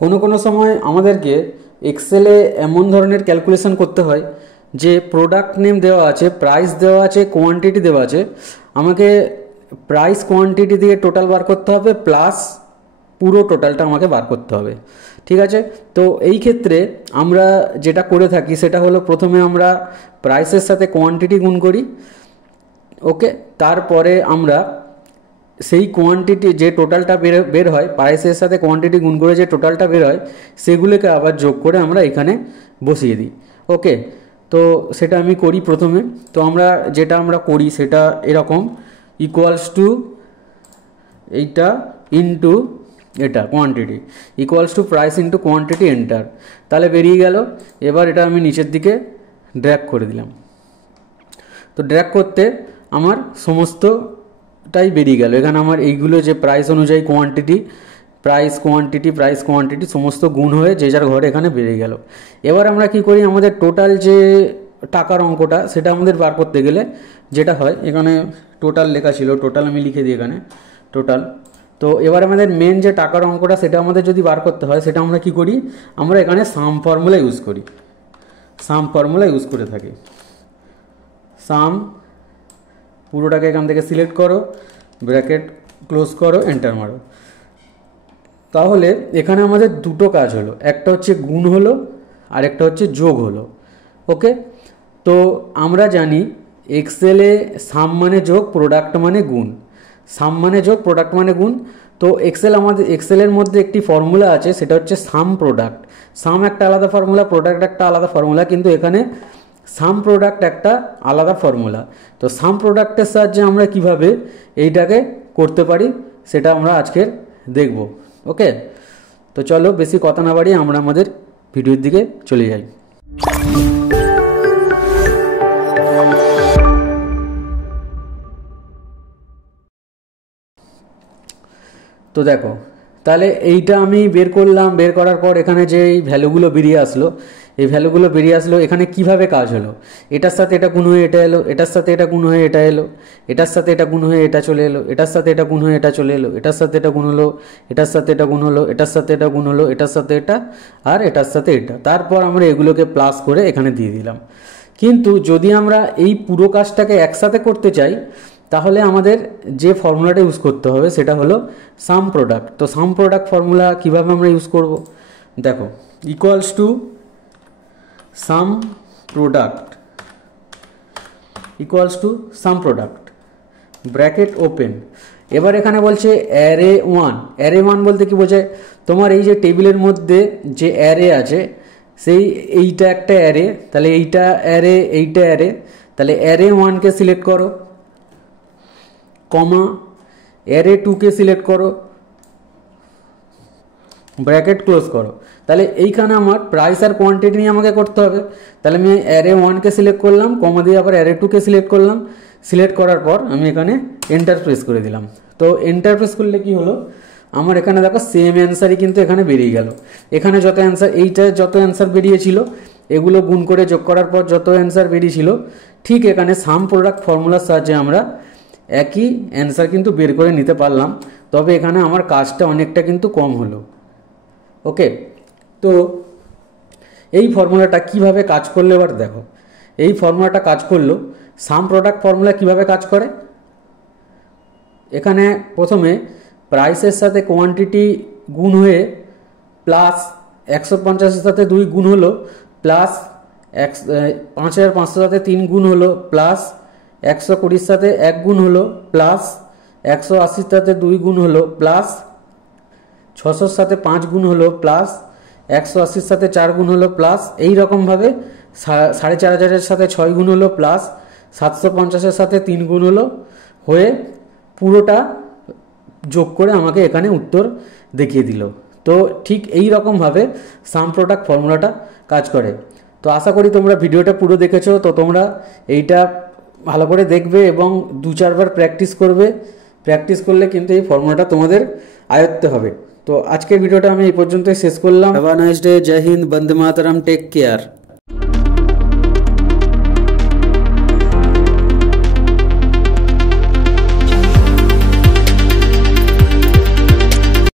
কোনো সময় আমাদেরকে এক্সেলে এমন ধরনের ক্যালকুলেশন করতে হয় যে প্রোডাক্ট নেম দেওয়া আছে, প্রাইস দেওয়া আছে, কোয়ান্টিটি দেওয়া আছে, আমাকে প্রাইস কোয়ান্টিটি দিয়ে টোটাল বার করতে হবে প্লাস পুরো টোটালটা আমাকে বার করতে হবে। ঠিক আছে, তো এই ক্ষেত্রে আমরা যেটা করে থাকি সেটা হলো প্রথমে আমরা প্রাইসের সাথে কোয়ান্টিটি গুণ করি। ওকে, তারপরে আমরা সেই কোয়ান্টিটি যে টোটালটা বের হয়, প্রাইসের সাথে কোয়ান্টিটি গুণ করে যে টোটালটা বের হয় সেগুলোকে আবার যোগ করে আমরা এখানে বসিয়ে দিই। ওকে, তো সেটা আমি করি প্রথমে। তো যেটা আমরা করি সেটা এরকম, ইকুয়ালস টু এইটা ইন্টু এটা quantity, equals to price into quantity, enter. তাহলে বেরিয়ে গেল। এবার এটা আমি নিচের দিকে ড্র্যাগ করে দিলাম। তো ড্র্যাগ করতে আমার সমস্তটাই বেরিয়ে গেল। এখানে আমার এইগুলো যে প্রাইস অনুযায়ী কোয়ান্টিটি, প্রাইস কোয়ান্টিটি সমস্ত গুণ হয়ে যে যার ঘরে এখানে বেরিয়ে গেল। এবার আমরা কি করি, আমাদের টোটাল যে টাকার অঙ্কটা সেটা আমাদের বার করতে গেলে যেটা হয়, এখানে টোটাল লেখা ছিল, টোটাল আমি লিখে দিই এখানে টোটাল। তো এবার আমাদের মেন যে টাকার অঙ্কটা সেটা আমাদের যদি বার করতে হয় সেটা আমরা কি করি, আমরা এখানে সাম ফর্মুলা ইউজ করি, সাম ফর্মুলা ইউজ করে থাকি। সাম পুরোটাকে এখান থেকে সিলেক্ট করো, ব্র্যাকেট ক্লোজ করো, এন্টার মারো। তাহলে এখানে আমাদের দুটো কাজ হলো, একটা হচ্ছে গুণ হলো আর একটা হচ্ছে যোগ হলো। ওকে, তো আমরা জানি এক্সেলে সাম মানে যোগ, প্রোডাক্ট মানে গুণ। সাম মানে যোগ, প্রোডাক্ট মানে গুণ। তো এক্সেলের মধ্যে একটি ফর্মুলা আছে, সেটা হচ্ছে সাম প্রোডাক্ট। সাম একটা আলাদা ফর্মুলা, প্রোডাক্ট একটা আলাদা ফর্মুলা, কিন্তু এখানে সাম প্রোডাক্ট একটা আলাদা ফর্মুলা। তো সাম প্রোডাক্টের সাহায্যে আমরা কিভাবে এইটাকে করতে পারি সেটা আমরা আজকের দেখব। ওকে, তো চলো বেশি কথা না বাড়িয়ে আমরা আমাদের ভিডিওর দিকে চলে যাই। তো দেখো, তাহলে এইটা আমি বের করলাম, বের করার পর এখানে যে এই ভ্যালুগুলো বেরিয়ে আসলো, এই ভ্যালুগুলো বেরিয়ে আসলো, এখানে কিভাবে কাজ হলো, এটার সাথে এটা গুণ হয়ে এটা এলো, এটার সাথে এটা গুণ হয়ে এটা এলো, এটার সাথে এটা গুণ হয়ে এটা চলে এলো, এটার সাথে এটা গুণ হয়ে এটা চলে এলো, এটার সাথে এটা গুণ হলো, এটার সাথে এটা গুণ হলো, এটার সাথে এটা গুণ হলো, এটার সাথে এটা, আর এটার সাথে এটা। তারপর আমরা এগুলোকে প্লাস করে এখানে দিয়ে দিলাম। কিন্তু যদি আমরা এই পুরো কাজটাকে একসাথে করতে চাই তাহলে আমাদের যে ফর্মুলাটা ইউজ করতে হবে সেটা হলো সাম প্রোডাক্ট। তো সাম প্রোডাক্ট ফর্মুলা কীভাবে আমরা ইউজ করব, দেখো, equals to some product, equals to some product, bracket open. এবার এখানে বলছে অ্যারে ওয়ান। অ্যারে ওয়ান বলতে কি বোঝায়, তোমার এই যে টেবিলের মধ্যে যে অ্যারে আছে সেই এইটা একটা অ্যারে, তাহলে এইটা অ্যারে, এইটা অ্যারে, তাহলে অ্যারে ওয়ানকে সিলেক্ট করো, কমা অ্যারে টুকে সিলেক্ট করো, ব্র্যাকেট ক্লোজ করো। তাহলে এইখানে আমার প্রাইস আর কোয়ান্টিটি নিয়ে আমাকে করতে হবে। তাহলে আমি অ্যারে ওয়ানকে সিলেক্ট করলাম, কমা দিয়ে আবার অ্যারে টুকে সিলেক্ট করলাম। সিলেক্ট করার পর আমি এখানে এন্টার প্রেস করে দিলাম। তো এন্টার প্রেস করলে কি হলো, আমার এখানে দেখো সেম অ্যান্সারই কিন্তু এখানে বেরিয়ে গেল। এখানে যত অ্যান্সার, এইটা যত অ্যান্সার বেরিয়েছিল এগুলো গুণ করে যোগ করার পর যত অ্যান্সার বেরিয়েছিল, ঠিক এখানে সাম প্রোডাক্ট ফর্মুলার সাহায্যে আমরা একই অ্যান্সার কিন্তু বের করে নিতে পারলাম। তবে এখানে আমার কাজটা অনেকটা কিন্তু কম হলো। ওকে, তো এই ফর্মুলাটা কিভাবে কাজ করলো এবার দেখো। এই ফর্মুলাটা কাজ করলো, সাম প্রোডাক্ট ফর্মুলা কিভাবে কাজ করে, এখানে প্রথমে প্রাইসের সাথে কোয়ান্টিটি গুণ হয়ে প্লাস 150-এর সাথে 2 গুণ হলো, প্লাস 5500-এর সাথে 3 গুণ হলো, প্লাস 120-এর সাথে 1 গুণ হলো, প্লাস 180-এর সাথে 2 গুণ হলো, প্লাস 600-এর সাথে 5 গুণ হলো, প্লাস 180-এর সাথে 4 গুণ হলো, প্লাস এই রকমভাবে 4500-এর সাথে 6 গুণ হলো, প্লাস 750-এর সাথে 3 গুণ হলো, হয়ে পুরোটা যোগ করে আমাকে এখানে উত্তর দেখিয়ে দিল। তো ঠিক এই রকমভাবে সাম প্রোডাক্ট ফর্মুলাটা কাজ করে। তো আশা করি তোমরা ভিডিওটা পুরো দেখেছো। তো তোমরা এইটা ভালো করে দেখবে এবং 2-4 বার প্র্যাকটিস করবে। প্র্যাকটিস করলে কিন্তু এই ফর্মুলাটা তোমাদের আয়ত্তে হবে। তো আজকের ভিডিওটা আমি এই পর্যন্তই শেষ করলাম। হ্যাভ আ নাইস ডে, জয় হিন্দ, বন্দে মাতরম, টেক কেয়ার।